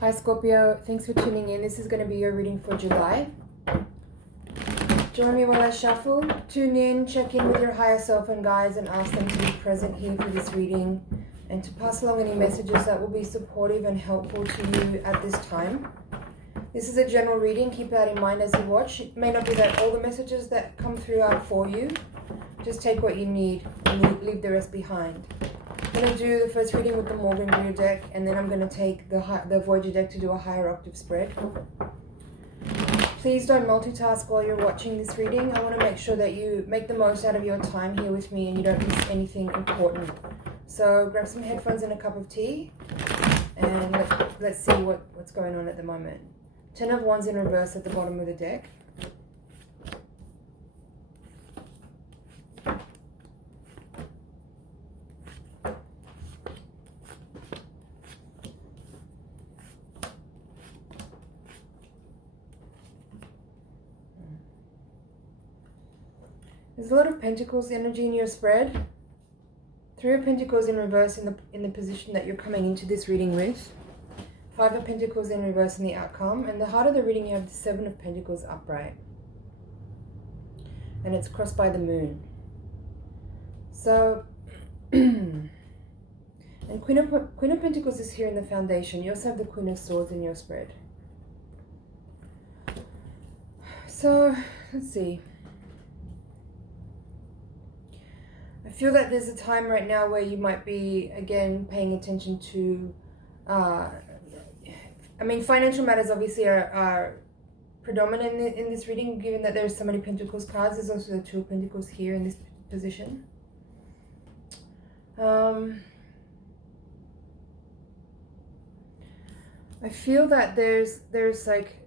Hi Scorpio, thanks for tuning in. This is going to be your reading for July. Join me while I shuffle. Tune in, check in with your higher self and guides and ask them to be present here for this reading and to pass along any messages that will be supportive and helpful to you at this time. This is a general reading. Keep that in mind as you watch. It may not be that all the messages that come through are for you. Just take what you need and leave the rest behind. I'm going to do the first reading with the Morgan Greer deck, and then I'm going to take the Voyager deck to do a higher octave spread. Please don't multitask while you're watching this reading. I want to make sure that you make the most out of your time here with me and you don't miss anything important. So grab some headphones and a cup of tea, and let's see what's going on at the moment. 10 of Wands in reverse at the bottom of the deck. There's a lot of Pentacles energy in your spread. 3 of Pentacles in reverse in the position that you're coming into this reading with. 5 of Pentacles in reverse in the outcome. And the heart of the reading, you have the 7 of Pentacles upright. And it's crossed by the moon. So, and Queen of Pentacles is here in the foundation. You also have the Queen of Swords in your spread. So, let's see. I feel that there's a time right now where you might be, again, paying attention to, financial matters obviously are predominant in this reading, given that there's so many Pentacles cards. There's also the 2 of Pentacles here in this position. I feel that there's like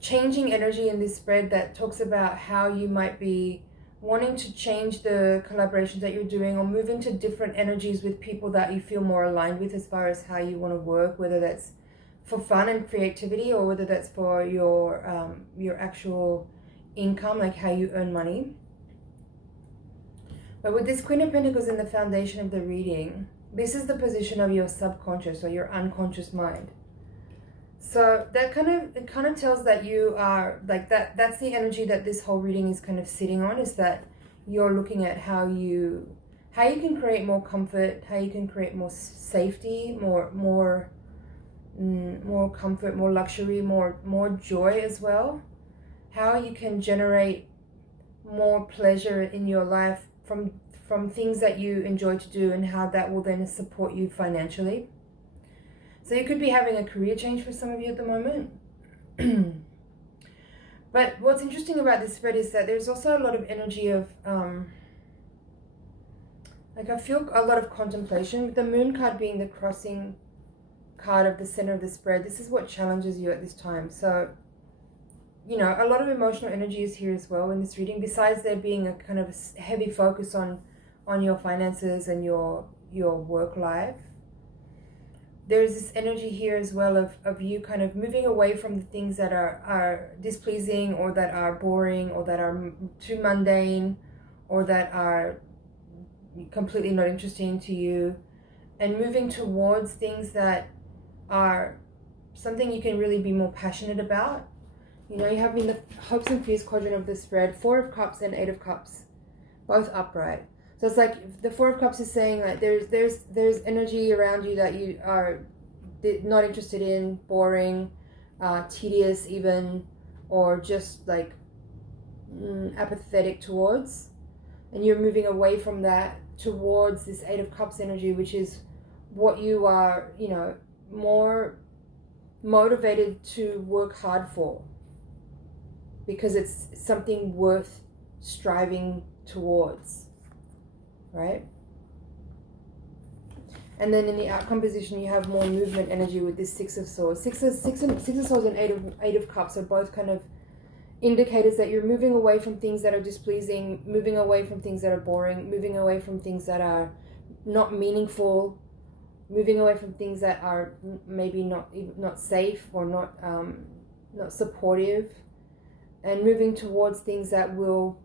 changing energy in this spread that talks about how you might be wanting to change the collaborations that you're doing or move into different energies with people that you feel more aligned with as far as how you want to work, whether that's for fun and creativity or whether that's for your actual income, like how you earn money. But with this Queen of Pentacles in the foundation of the reading, this is the position of your subconscious or your unconscious mind. So that kind of tells that you are like that's the energy that this whole reading is kind of sitting on, is that you're looking at how you can create more comfort, how you can create more safety, more comfort, more luxury, more joy as well. How you can generate more pleasure in your life from things that you enjoy to do, and how that will then support you financially. So you could be having a career change for some of you at the moment. But what's interesting about this spread is that there's also a lot of energy of, I feel a lot of contemplation. With the Moon card being the crossing card of the center of the spread, this is what challenges you at this time. So, you know, a lot of emotional energy is here as well in this reading, besides there being a kind of a heavy focus on your finances and your work life. There's this energy here as well of you kind of moving away from the things that are displeasing or that are boring or that are too mundane or that are completely not interesting to you, and moving towards things that are something you can really be more passionate about. You know, you have in the hopes and fears quadrant of the spread 4 of Cups and 8 of Cups, both upright. So it's like the 4 of Cups is saying like there's energy around you that you are not interested in, boring, tedious even, or just like apathetic towards. And you're moving away from that towards this 8 of Cups energy, which is what you are, you know, more motivated to work hard for, because it's something worth striving towards. Right? And then in the outcome position, you have more movement energy with this 6 of Swords. Six of Swords and 8 of Cups are both kind of indicators that you're moving away from things that are displeasing, moving away from things that are boring, moving away from things that are not meaningful, moving away from things that are maybe not safe or not supportive, and moving towards things that will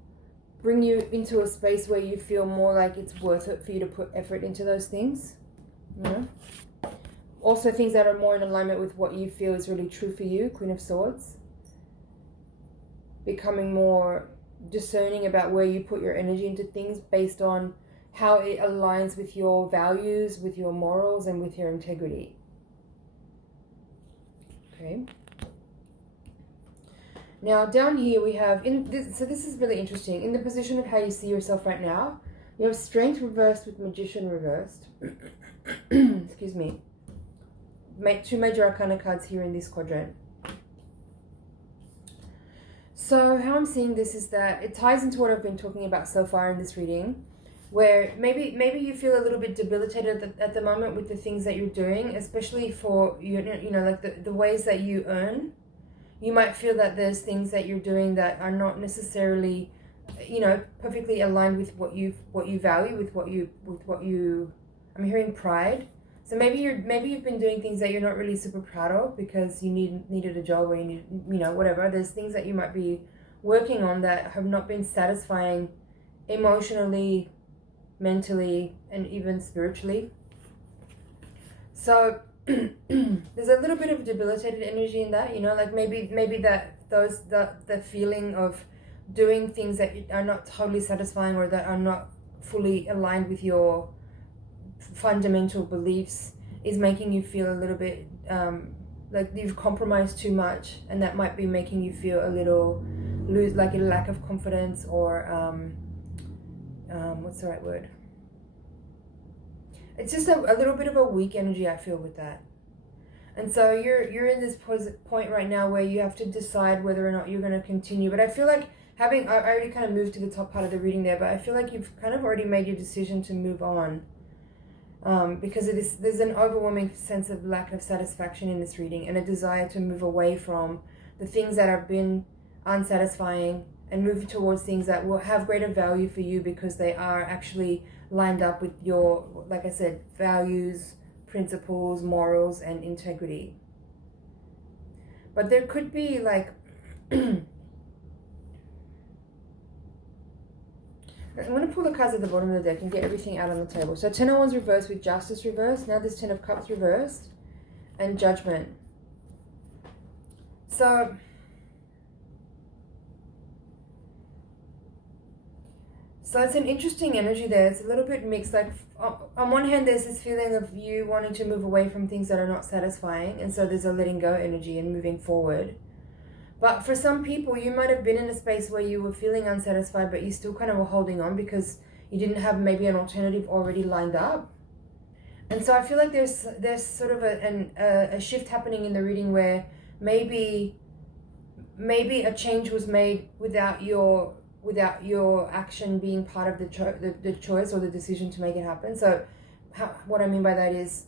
bring you into a space where you feel more like it's worth it for you to put effort into those things. You know? Also things that are more in alignment with what you feel is really true for you, Queen of Swords. Becoming more discerning about where you put your energy into things based on how it aligns with your values, with your morals, and with your integrity. Okay. Now down here we have, so this is really interesting. In the position of how you see yourself right now, you have Strength reversed with Magician reversed. Excuse me. Two major arcana cards here in this quadrant. So how I'm seeing this is that it ties into what I've been talking about so far in this reading, where maybe you feel a little bit debilitated at the moment with the things that you're doing, especially for, you know, like the ways that you earn. You might feel that there's things that you're doing that are not necessarily, you know, perfectly aligned with what you value, with what you. I'm hearing pride. So maybe you've been doing things that you're not really super proud of because you needed a job, or you know, whatever. There's things that you might be working on that have not been satisfying emotionally, mentally, and even spiritually. So there's a little bit of debilitated energy in that, you know, like maybe that the feeling of doing things that are not totally satisfying, or that are not fully aligned with your fundamental beliefs, is making you feel a little bit like you've compromised too much, and that might be making you feel a little like a lack of confidence, or what's the right word? It's just a little bit of a weak energy, I feel, with that. And so you're in this point right now where you have to decide whether or not you're going to continue. But I feel like I already kind of moved to the top part of the reading there, but I feel like you've kind of already made your decision to move on. Because there's an overwhelming sense of lack of satisfaction in this reading, and a desire to move away from the things that have been unsatisfying and move towards things that will have greater value for you, because they are actually lined up with your, like I said, values, principles, morals, and integrity. But there could be like I'm going to pull the cards at the bottom of the deck and get everything out on the table. So 10 of Wands reversed with Justice reversed. Now there's 10 of Cups reversed and Judgment. So it's an interesting energy there. It's a little bit mixed. Like on one hand, there's this feeling of you wanting to move away from things that are not satisfying. And so there's a letting go energy and moving forward. But for some people, you might have been in a space where you were feeling unsatisfied, but you still kind of were holding on because you didn't have maybe an alternative already lined up. And so I feel like there's sort of a shift happening in the reading where maybe a change was made without your action being part of the choice or the decision to make it happen. So what I mean by that is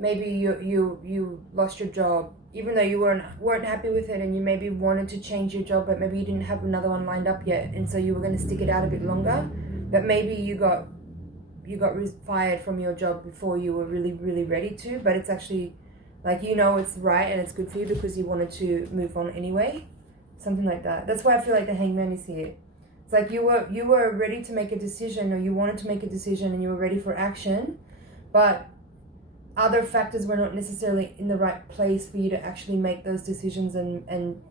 maybe you lost your job, even though you weren't happy with it, and you maybe wanted to change your job, but maybe you didn't have another one lined up yet, and so you were going to stick it out a bit longer. But maybe you got fired from your job before you were really, really ready to, but it's actually like, you know, it's right and it's good for you because you wanted to move on anyway. Something like that. That's why I feel like the Hangman is here. It's like you were ready to make a decision, or you wanted to make a decision and you were ready for action, but other factors were not necessarily in the right place for you to actually make those decisions and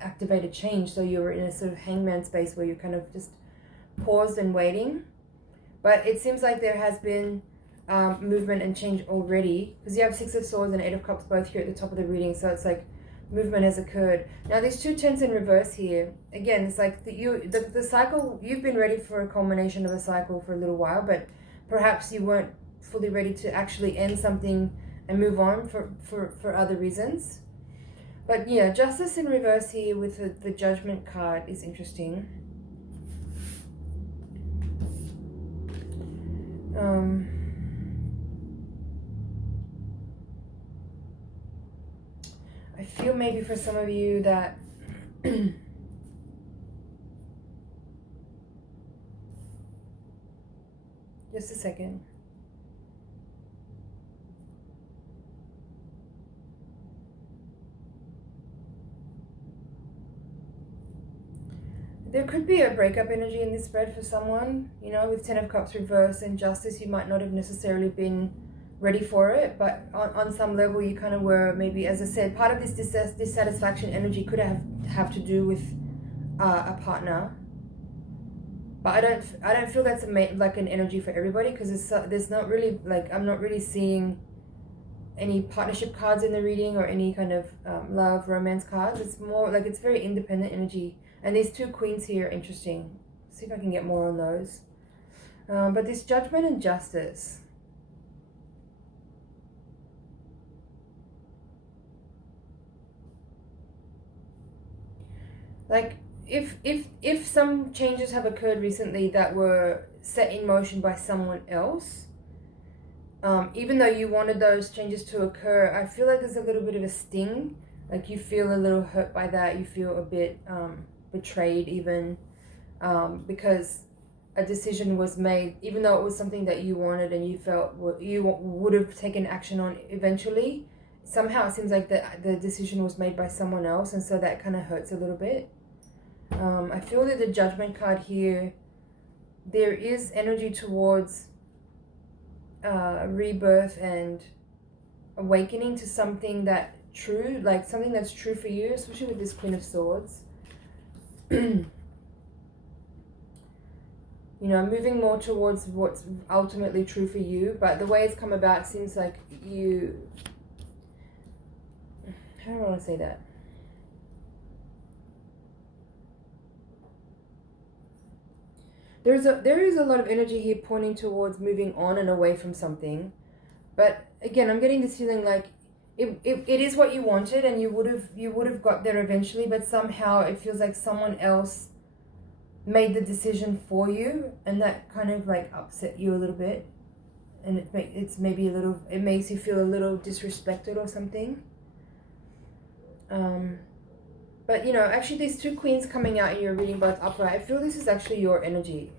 activate a change. So you were in a sort of Hangman space where you kind of just paused and waiting. But it seems like there has been movement and change already, because you have Six of Swords and Eight of Cups both here at the top of the reading. So it's like movement has occurred. Now these two tens in reverse here, again, it's like the cycle, you've been ready for a culmination of a cycle for a little while, but perhaps you weren't fully ready to actually end something and move on for other reasons. But yeah, Justice in reverse here with the Judgment card is interesting. I feel maybe for some of you that just a second. There could be a breakup energy in this spread for someone, you know, with Ten of Cups reverse and Justice. You might not have necessarily been ready for it, but on some level you kind of were, maybe, as I said, part of this dissatisfaction energy could have to do with a partner. But I don't feel that's like an energy for everybody, because there's not really, like, I'm not really seeing any partnership cards in the reading or any kind of love, romance cards. It's more like it's very independent energy. And these two queens here are interesting. See if I can get more on those. But this judgment and justice. Like, if some changes have occurred recently that were set in motion by someone else, even though you wanted those changes to occur, I feel like there's a little bit of a sting. Like, you feel a little hurt by that. You feel a bit betrayed even, because a decision was made, even though it was something that you wanted and you felt you would have taken action on eventually. Somehow it seems like the decision was made by someone else, and so that kind of hurts a little bit. I feel that the Judgment card here, there is energy towards rebirth and awakening to something that true, like something that's true for you, especially with this Queen of Swords. You know, moving more towards what's ultimately true for you. But the way it's come about seems like you, how do I want to say that? There is a lot of energy here pointing towards moving on and away from something. But again, I'm getting this feeling like it is what you wanted, and you would have got there eventually, but somehow it feels like someone else made the decision for you, and that kind of like upset you a little bit, and it makes you feel a little disrespected or something. But you know, actually these two queens coming out in your reading, both upright, I feel this is actually your energy.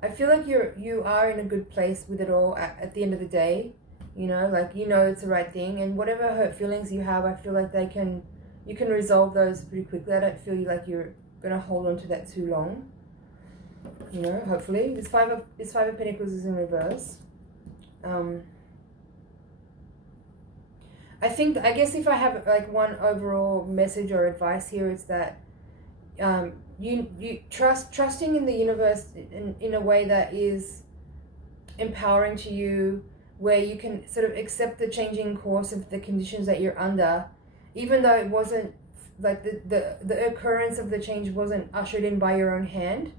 I feel like you are in a good place with it all at the end of the day. You know, like, you know, it's the right thing, and whatever hurt feelings you have, I feel like you can resolve those pretty quickly. I don't feel like you're gonna hold on to that too long. You know, hopefully. This Five of Pentacles is in reverse. I guess if I have like one overall message or advice here, it's that you trusting in the universe in a way that is empowering to you, where you can sort of accept the changing course of the conditions that you're under, even though it wasn't like the occurrence of the change wasn't ushered in by your own hand.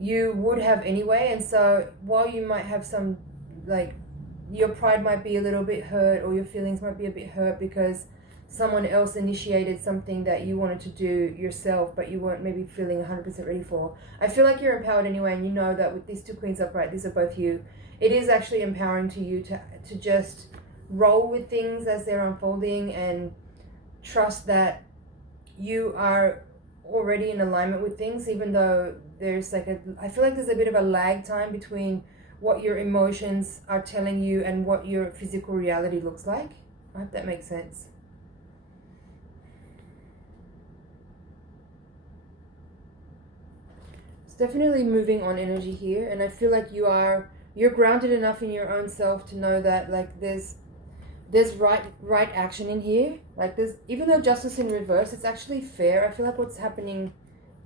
You would have anyway. And so while you might have some, like, your pride might be a little bit hurt, or your feelings might be a bit hurt because someone else initiated something that you wanted to do yourself, but you weren't maybe feeling 100% ready for. I feel like you're empowered anyway, and you know that with these two queens upright, these are both you. It is actually empowering to you to just roll with things as they're unfolding, and trust that you are already in alignment with things, even though there's like I feel like there's a bit of a lag time between what your emotions are telling you and what your physical reality looks like. I hope that makes sense. It's definitely moving on energy here, and I feel like you're grounded enough in your own self to know that, like, there's right action in here. Like, there's, even though justice in reverse, it's actually fair. I feel like what's happening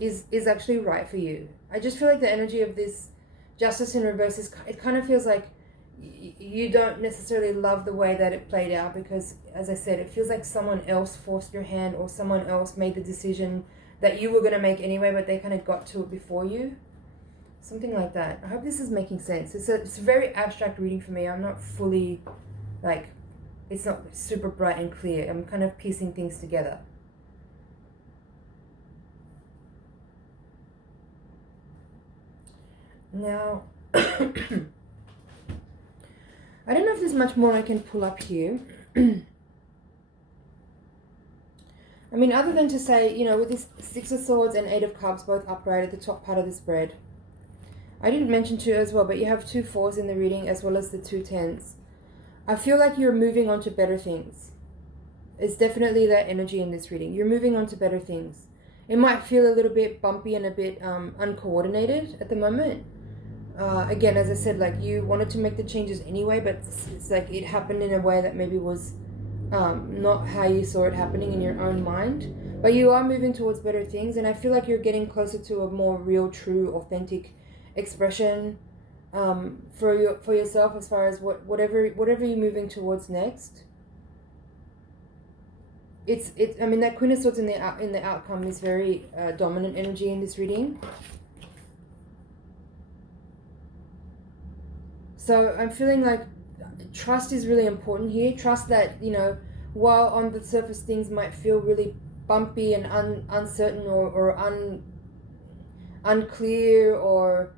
is actually right for you. I just feel like the energy of this justice in reverse it kind of feels like you don't necessarily love the way that it played out, because, as I said, it feels like someone else forced your hand, or someone else made the decision that you were going to make anyway, but they kind of got to it before you. Something like that. I hope this is making sense. It's a very abstract reading for me. I'm not fully, like, it's not super bright and clear. I'm kind of piecing things together. Now, I don't know if there's much more I can pull up here. I mean, other than to say, you know, with this Six of Swords and Eight of Cups both upright at the top part of the spread. I didn't mention two as well, but you have 2 4s in the reading as well as the 2 10s. I feel like you're moving on to better things. It's definitely that energy in this reading. You're moving on to better things. It might feel a little bit bumpy and a bit uncoordinated at the moment. Again, as I said, like you wanted to make the changes anyway, but it's like it happened in a way that maybe was not how you saw it happening in your own mind. But you are moving towards better things, and I feel like you're getting closer to a more real, true, authentic expression for yourself as far as whatever you're moving towards next. I mean, that Queen of Swords in the outcome is very dominant energy in this reading. So I'm feeling like trust is really important here. Trust that, you know, while on the surface things might feel really bumpy and uncertain or unclear or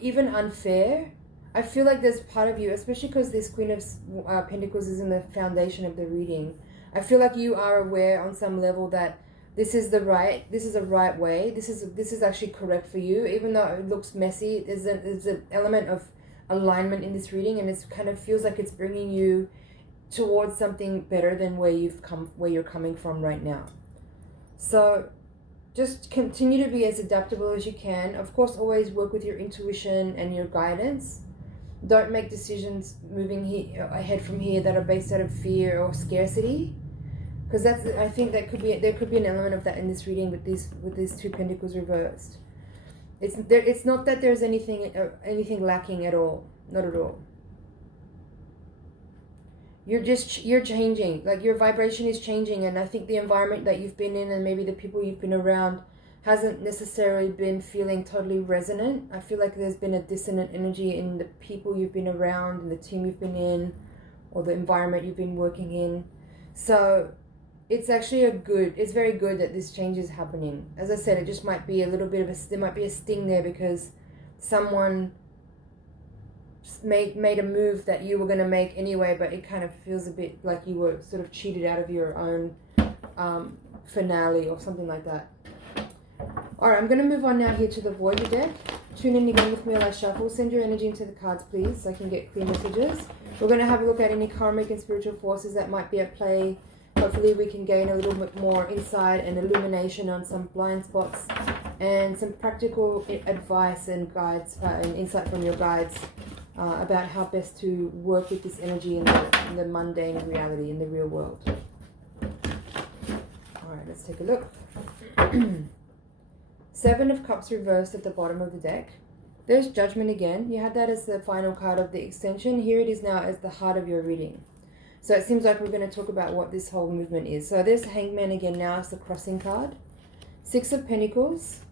even unfair, I feel like there's part of you, especially because this Queen of Pentacles is in the foundation of the reading. I feel like you are aware on some level that this is a right way. This is actually correct for you, even though it looks messy. There's an element of alignment in this reading, and it kind of feels like it's bringing you towards something better than where you're coming from right now. So just continue to be as adaptable as you can. Of course, always work with your intuition and your guidance. Don't make decisions moving ahead from here that are based out of fear or scarcity, because I think there could be an element of that in this reading with these two pentacles reversed. It's not that there's anything lacking at all, not at all. You're changing, like your vibration is changing, and I think the environment that you've been in and maybe the people you've been around hasn't necessarily been feeling totally resonant. I feel like there's been a dissonant energy in the people you've been around and the team you've been in or the environment you've been working in. So it's actually it's very good that this change is happening. As I said, it just might be a little bit of there might be a sting there because someone made a move that you were going to make anyway, but it kind of feels a bit like you were sort of cheated out of your own finale or something like that. Alright, I'm going to move on now here to the Voyager deck. Tune in again with me while I shuffle. Send your energy into the cards, please, so I can get clear messages. We're going to have a look at any karmic and spiritual forces that might be at play. Hopefully we can gain a little bit more insight and illumination on some blind spots and some practical advice and guides and insight from your guides about how best to work with this energy in the mundane reality, in the real world. Alright, let's take a look. Seven of Cups reversed at the bottom of the deck. There's Judgment again. You had that as the final card of the extension. Here it is now as the heart of your reading. So it seems like we're going to talk about what this whole movement is. So there's Hangman again now as the crossing card. Six of Pentacles.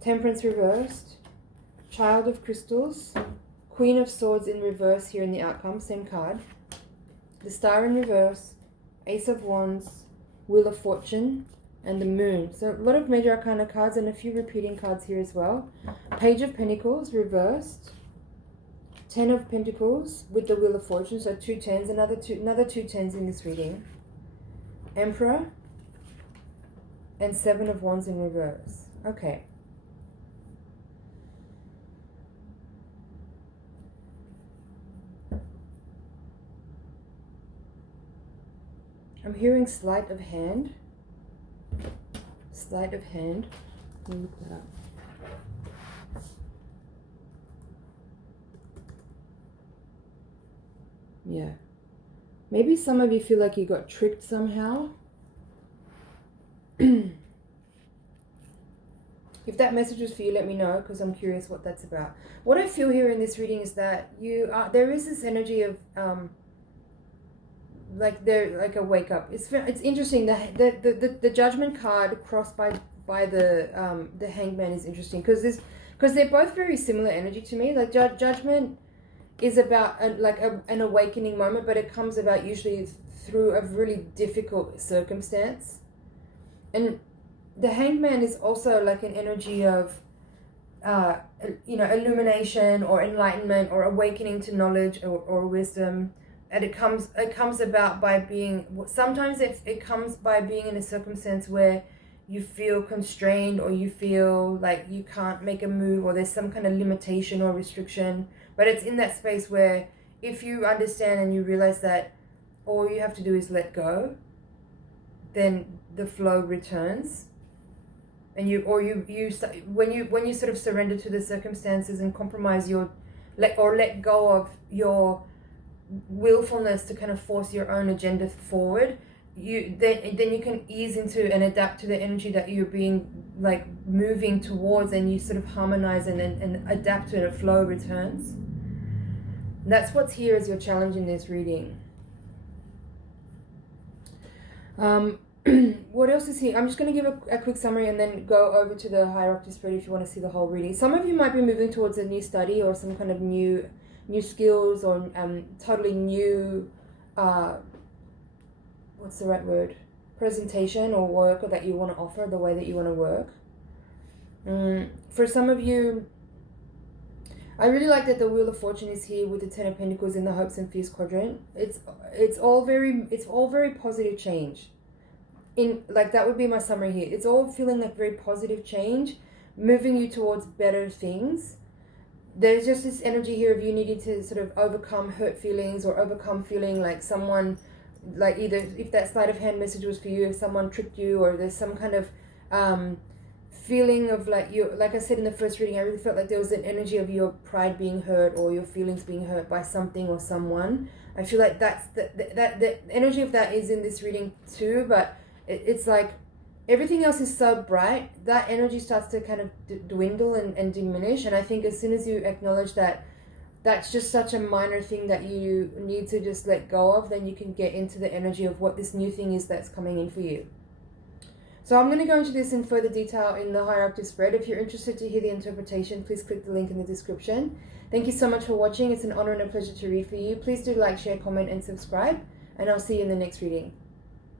Temperance reversed. Child of Crystals. Queen of Swords in reverse here in the outcome. Same card. The Star in reverse. Ace of Wands. Wheel of Fortune. And the Moon. So a lot of major arcana cards and a few repeating cards here as well. Page of Pentacles reversed. 10 of Pentacles with the Wheel of Fortune. So two tens, another two tens in this reading. Emperor. And 7 of Wands in reverse. Okay. I'm hearing sleight of hand. Sleight of hand. Let me look that up. Yeah. Maybe some of you feel like you got tricked somehow. If that message was for you, let me know, because I'm curious what that's about. What I feel here in this reading is that there is this energy of like a wake up. It's interesting. The Judgment card crossed by the Hangman is interesting because they're both very similar energy to me. Like Judgment is about an awakening moment, but it comes about usually through a really difficult circumstance. And the Hangman is also like an energy of illumination or enlightenment or awakening to knowledge or wisdom. And it comes about by being, sometimes it comes by being in a circumstance where you feel constrained or you feel like you can't make a move or there's some kind of limitation or restriction. But it's in that space where if you understand and you realize that all you have to do is let go, then the flow returns. and when you sort of surrender to the circumstances and compromise let go of your willfulness to kind of force your own agenda forward, then you can ease into and adapt to the energy that you're being like moving towards, and you sort of harmonize and adapt to it, a flow returns. And that's what's here as your challenge in this reading. What else is here? I'm just going to give a quick summary and then go over to the Higher Octave spread if you want to see the whole reading. Some of you might be moving towards a new study or some kind of new skills, or totally new what's the right word, presentation or work that you want to offer, the way that you want to work. For some of you, I really like that the Wheel of Fortune is here with the Ten of Pentacles in the Hopes and Fears quadrant. It's all very positive change. That would be my summary here. It's all feeling like very positive change, moving you towards better things. There's just this energy here of you needing to sort of overcome hurt feelings, or overcome feeling like someone, like either if that sleight of hand message was for you, if someone tricked you, or there's some kind of feeling of like I said in the first reading, I really felt like there was an energy of your pride being hurt, or your feelings being hurt by something or someone. I feel like that's the energy of that is in this reading too, but it's like everything else is so bright, that energy starts to kind of dwindle and diminish. And I think as soon as you acknowledge that that's just such a minor thing that you need to just let go of, then you can get into the energy of what this new thing is that's coming in for you. So I'm going to go into this in further detail in the Higher Octave spread. If you're interested to hear the interpretation, please click the link in the description. Thank you so much for watching. It's an honor and a pleasure to read for you. Please do like, share, comment, and subscribe. And I'll see you in the next reading.